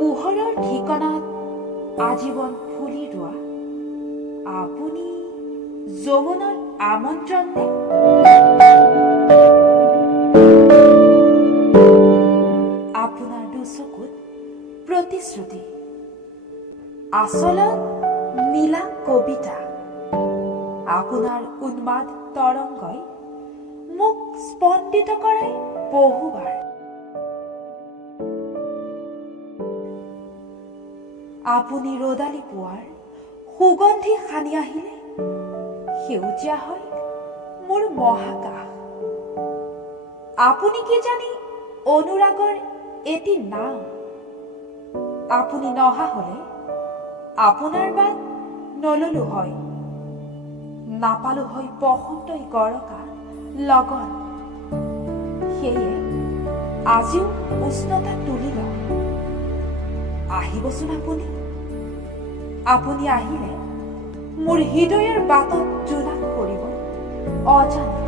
পোহৰৰ ঠিকনাত আজীৱন ফুলি ৰোৱা আপুনি যৌৱনৰ আমন্ত্ৰণ নে? আপোনাৰ দুচকুত প্ৰতিশ্ৰুতি, আচলত নীলা কবিতা। আপোনাৰ উন্মাদ তৰংগই মোক স্পন্দিত কৰাই বহুবাৰ। আপুনি ৰ'দালি পুৱাৰ সুগন্ধি সানি আহিলে সেউজীয়া হয় মোৰ মহাকাশ। আপুনি কি জানি অনুৰাগৰ এটি নাম। আপুনি নহা হলে আপোনাৰ বাট নললো হয়, নাপালো হয় বসন্তই গৰকা লগন। সেয়ে আজিও উষ্ণতা তুলি লওঁ, আহিবচোন আপুনি। আপুনি আহিলে মোৰ হৃদয়ৰ বাটত জোনাক পৰিব অজানা।